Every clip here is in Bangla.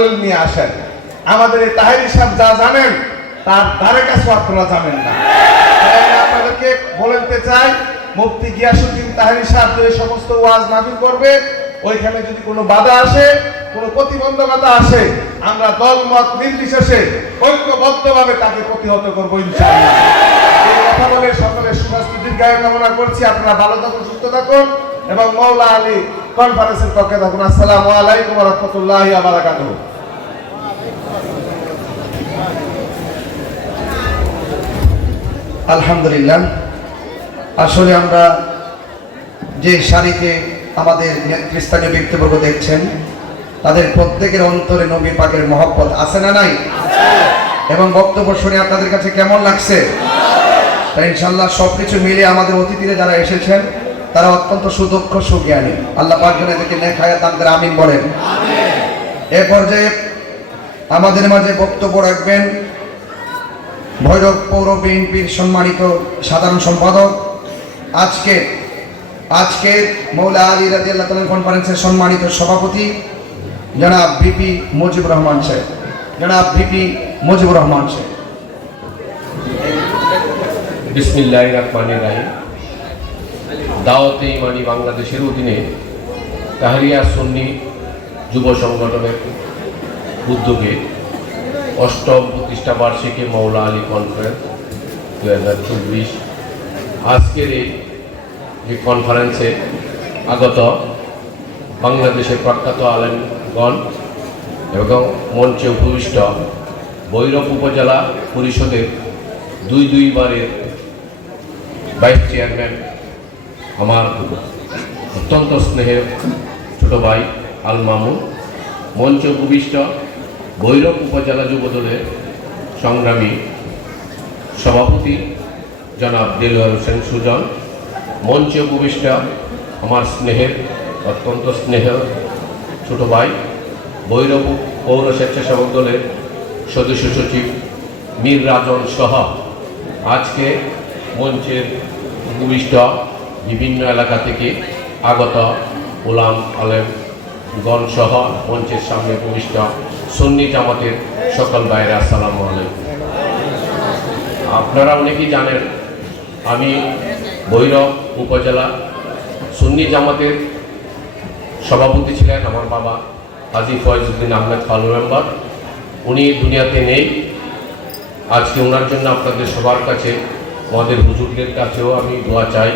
দলিল নিয়ে আসেন। আমাদের এই তাহেরি সাহেব যা জানেন, তার ধারে কাছে আপনারা জানেন না। আপনাদেরকে বলতে চাই, মুফতি গিয়াসুদ্দিন তাহেরি সাহেব যে সমস্ত ওয়াজ নাজিল করবে, ওইখানে যদি কোনো বাধা আসে, কোনো প্রতিবন্ধকতা আসে, আমরা দল মত নির্বিশেষে ঐক্যবদ্ধভাবে তাকে প্রতিহত করব ইনশাআল্লাহ। এই কথা বলে সকলের সুস্বাস্থ্য, দীর্ঘায়ু কামনা করছি। আপনারা ভালো থাকুন, সুস্থ থাকুন এবং মৌলা আলী কনফারেন্সের পক্ষে থাকুন। আসসালামু আলাইকুম রহমতুল্লাহ বারাকাতুহ। আলহামদুলিল্লাহ। আসলে আমরা যে সারিতে আমাদের নেতৃস্থানীয় ব্যক্তিবর্গ দেখছেন, তাদের প্রত্যেকের অন্তরে নবী পাকের মহব্বত আছে না নাই? এবং বক্তব্য শুনে আপনাদের কাছে কেমন লাগছে? তাই ইনশাল্লাহ সবকিছু মিলে আমাদের অতিথিরা যারা এসেছেন, তারা অত্যন্ত সুদক্ষ সুজ্ঞানী। আল্লাহ পাক যেন এদেরকে তাদের আমিন বলেন। এ পর্যায়ে আমাদের মাঝে বক্তব্য রাখবেন। ভৈরব পৌর বিএনপির সম্মানিত সাধারণ সম্পাদক। আজকে আজকে মৌলা আলী রাজি রাজিয়াল্লাহ কনফারেন্সের সম্মানিত সভাপতি জনাব ভিপি মুজিবুর রহমান সাহেব। জনাব ভিপি মুজিবুর রহমান সাহেব। বিসমিল্লাহ রহমানির রাহিম। দাওয়াতে ইমানি বাংলাদেশের অধীনে তাহারিয়া সুন্নি যুব সংগঠনের উদ্যোগে অষ্টম প্রতিষ্ঠা বার্ষিকী মৌলা আলী কনফারেন্স দু হাজার চব্বিশ। আজকের এই কনফারেন্সে আগত বাংলাদেশের প্রখ্যাত আলেমগণ এবং মঞ্চে উপবিষ্ট ভৈরব উপজেলা পরিষদের দুই দুইবারের ভাইস চেয়ারম্যান আমার অত্যন্ত স্নেহের ছোট ভাই আল মামুন। মঞ্চ উপবিষ্ট ভৈরব উপজেলা যুবদলের সংগ্রামী সভাপতি জনাব দেলোয়ার হোসেন সুজন, মঞ্চে উপবিষ্ট আমার স্নেহের, অত্যন্ত স্নেহের ছোট ভাই, ভৈরব পৌর স্বেচ্ছাসেবক দলের সদস্য সচিব মীর রাজন সহ আজকে মঞ্চের উপবিষ্ট বিভিন্ন এলাকা থেকে আগত ওলাম আলেম গণ সহ মঞ্চের সামনে উপবিষ্ট সন্নি জামাতের সকল বাইরে আসসালাম আপনারা অনেকেই জানেন, আমি ভৈরব উপজেলা সুন্নি জামাতের সভাপতি ছিলেন আমার বাবা হাজি ফয়জুদ্দিন আহমেদ ফালু মেম্বার। উনি দুনিয়াতে নেই। আজকে ওনার জন্য আপনাদের সবার কাছে, আমাদের হুজুরদের কাছেও আমি দোয়া চাই।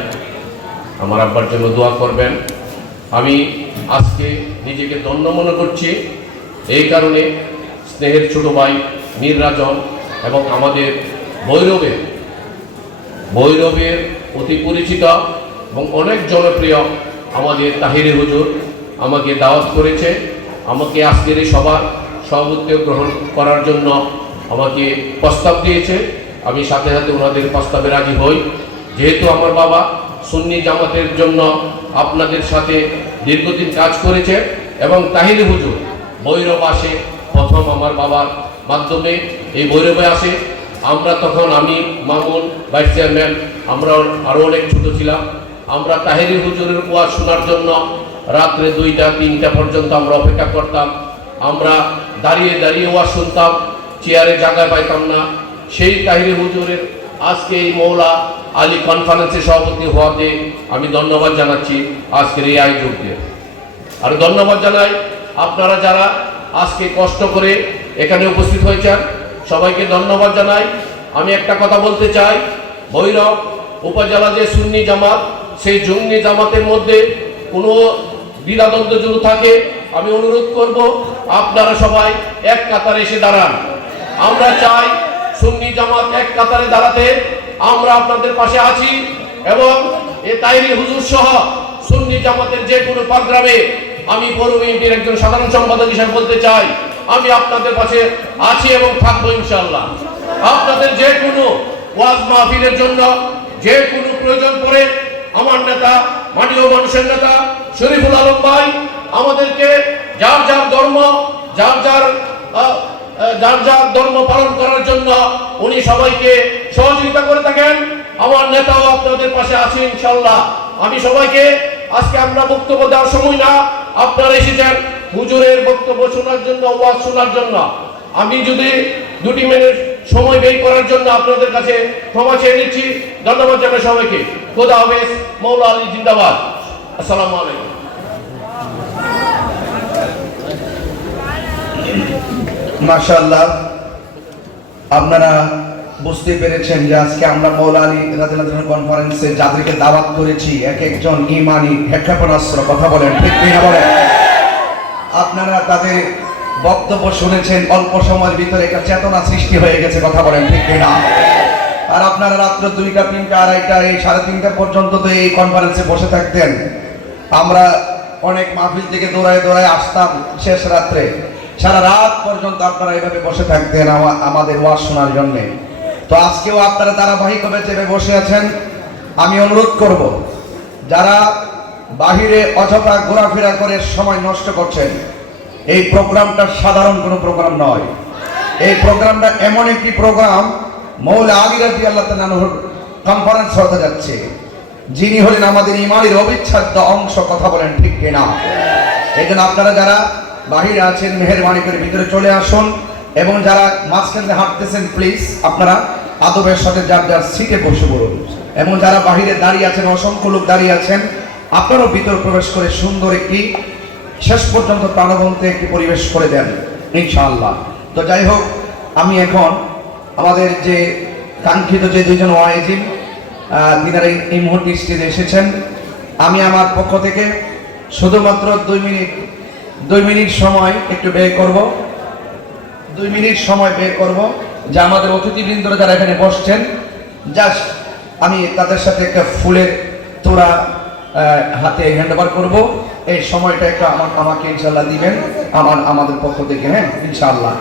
আমার আব্বার জন্য দোয়া করবেন। আমি আজকে নিজেকে ধন্য মনে করছি। এই কারণে স্নেহের ছোট ভাই মীর রাজন এবং আমাদের ভৈরবের ভৈরবের অতি পরিচিত এবং অনেক জনপ্রিয় আমাদের তাহিরে হুজুর আমাকে দাওয়াত করেছে। আমাকে আজকের এই সবার সভাপত্য গ্রহণ করার জন্য আমাকে প্রস্তাব দিয়েছে। আমি সাথে সাথে ওনাদের প্রস্তাবে রাজি হই। যেহেতু আমার বাবা সুন্নি জামাতের জন্য আপনাদের সাথে দীর্ঘদিন কাজ করেছে এবং তাহিরে হুজুর ভৈরব আসে, প্রথম আমার বাবার মাধ্যমে। এই ভৈরবে আসে। আমরা তখন আমি, মামুন, ভাইস চেয়ারম্যান, আমরা আরও অনেক ছোট ছিলাম। আমরা তাহেরি হুজুরের ওয়াজ শোনার জন্য রাত্রে দুইটা, তিনটা পর্যন্ত আমরা অপেক্ষা করতাম। আমরা দাঁড়িয়ে দাঁড়িয়ে ওয়াজ শুনতাম, চেয়ারে জায়গা পাইতাম না। সেই তাহিরি হুজুরের আজকে এই মৌলা আলী কনফারেন্সে সভাপতি হওয়াতে আমি ধন্যবাদ জানাচ্ছি আজকের এই আয়োজককে আর ধন্যবাদ জানাই আপনারা যারা আজকে কষ্ট করে এখানে উপস্থিত হয়েছেন, সবাইকে ধন্যবাদ জানাই। আমি একটা কথা বলতে চাই, ভৈরব উপজেলা যে সুন্নি জামাত, সেই জঙ্গি জামাতের মধ্যে কোনো দ্বিধাদ্বন্দ্ব যদি থাকে, আমি অনুরোধ করব, আপনারা সবাই এক কাতারে এসে দাঁড়ান। আমরা চাই সুন্নি জামাত এক কাতারে দাঁড়াতে, আমরা আপনাদের পাশে আছি এবং এ তাইরি হুজুর সহ সুন্নি জামাতের যে কোনো প্রোগ্রামে আমি পৌর বিএনপির একজন সাধারণ সম্পাদক হিসেবে বলতে চাই, আমি আপনাদের পাশে আছি এবং থাকব ইনশাল্লাহ আপনাদের যে কোনো ওয়াজ মাহফিলের জন্য যে কোনো প্রয়োজন পড়ে আমার নেতা, মাননীয় মানুষের নেতা শরীফুল আলম ভাই আমাদেরকে যার যার ধর্ম, যার যার যার যার ধর্ম পালন করার জন্য উনি সবাইকে সহযোগিতা করে থাকেন। আমার নেতাও আপনাদের পাশে আছে ইনশাল্লাহ আমি সবাইকে আজকে আমরা বক্তব্য দেওয়ার সময় না আপনারা এসেছেন হুজুরের বক্তব্য শোনার জন্য, ওয়াজ শোনার জন্য। আমি যদি দুটি মিনিট সময় ব্যয় করার জন্য আপনাদের কাছে ক্ষমা চেয়ে নিচ্ছি। ধন্যবাদ জানাই সবাইকে। খোদা হাফেজ মৌলা আলী জিন্দাবাদ। আসসালামু আলাইকুম। মাশাআল্লাহ, আপনারা বুঝতে পেরেছেন যে আজকে আমরা মৌলা আলী কনফারেন্সে যাদেরকে দাওয়াত করেছি, এক একজন ইমানি ক্ষেপণাস্ত্র কথা বলেন, ঠিক কিনা বলেন? আপনারা তাদের বক্তব্য শুনেছেন, অল্প সময়ের ভিতরে একটা চেতনা সৃষ্টি হয়ে গেছে, কথা বলেন, ঠিক কিনা? আর আপনারা রাত্র দুইটা, তিনটা, আড়াইটা, এই সাড়ে তিনটা পর্যন্ত তো এই কনফারেন্সে বসে থাকতেন। আমরা অনেক মাহফিল থেকে দৌড়ায় দৌড়ায় আসতাম শেষ রাত্রে। সারা রাত পর্যন্ত আপনারা এভাবে বসে থাকতেন আমাদের ওয়াজ শোনার জন্য। তো আজকেও আপনারা ধারাবাহিকভাবে চেপে বসে আছেন। আমি অনুরোধ করব, যারা বাহিরে অযথা ঘোরাফেরা করে সময় নষ্ট করছেন, এই প্রোগ্রামটা সাধারণ কোনো প্রোগ্রাম নয়। এই প্রোগ্রামটা এমন একটি প্রোগ্রাম, মৌলা আলী রাজি আল্লাহ তালাহুর কনফারেন্স হতে যাচ্ছে, যিনি হলেন আমাদের ইমানের অবিচ্ছেদ্য অংশ, কথা বলেন ঠিক কিনা? এই জন্য আপনারা যারা বাহিরে আছেন, মেহরবানি করে ভিতরে চলে আসুন। এবং যারা মাঝখানে হাঁটতেছেন প্লিজ আপনারা আদবের সাথে যার যার সিটে বসে পড়ুন। এবং যারা বাহিরে দাঁড়িয়ে আছেন, অসংখ্য লোক দাঁড়িয়ে আছেন, আপনারাও ভিতরে প্রবেশ করে সুন্দর একটি শেষ পর্যন্ত প্রাণবন্ত একটি পরিবেশ করে দেন, ইনশাআল্লাহ। তো যাই হোক, আমি এখন আমাদের যে কাঙ্ক্ষিত যে দুজন ওয়াইজিন এই- এই মুহূর্তে স্টেজে এসেছেন। আমি আমার পক্ষ থেকে শুধুমাত্র দুই মিনিট দুই মিনিট সময় একটু ব্যয় করব। দুই মিনিট সময় ব্যয় করব। যে আমাদের অতিথিবৃন্দরা যারা এখানে বসছেন, জাস্ট আমি তাদের সাথে একটা ফুলের তোড়া হাতে হ্যান্ড ওভার করব। এই সময়টা একটু আমার আমাকে ইনশাল্লাহ দিবেন, আমার, আমাদের পক্ষ থেকে হ্যাঁ? ইনশাল্লাহ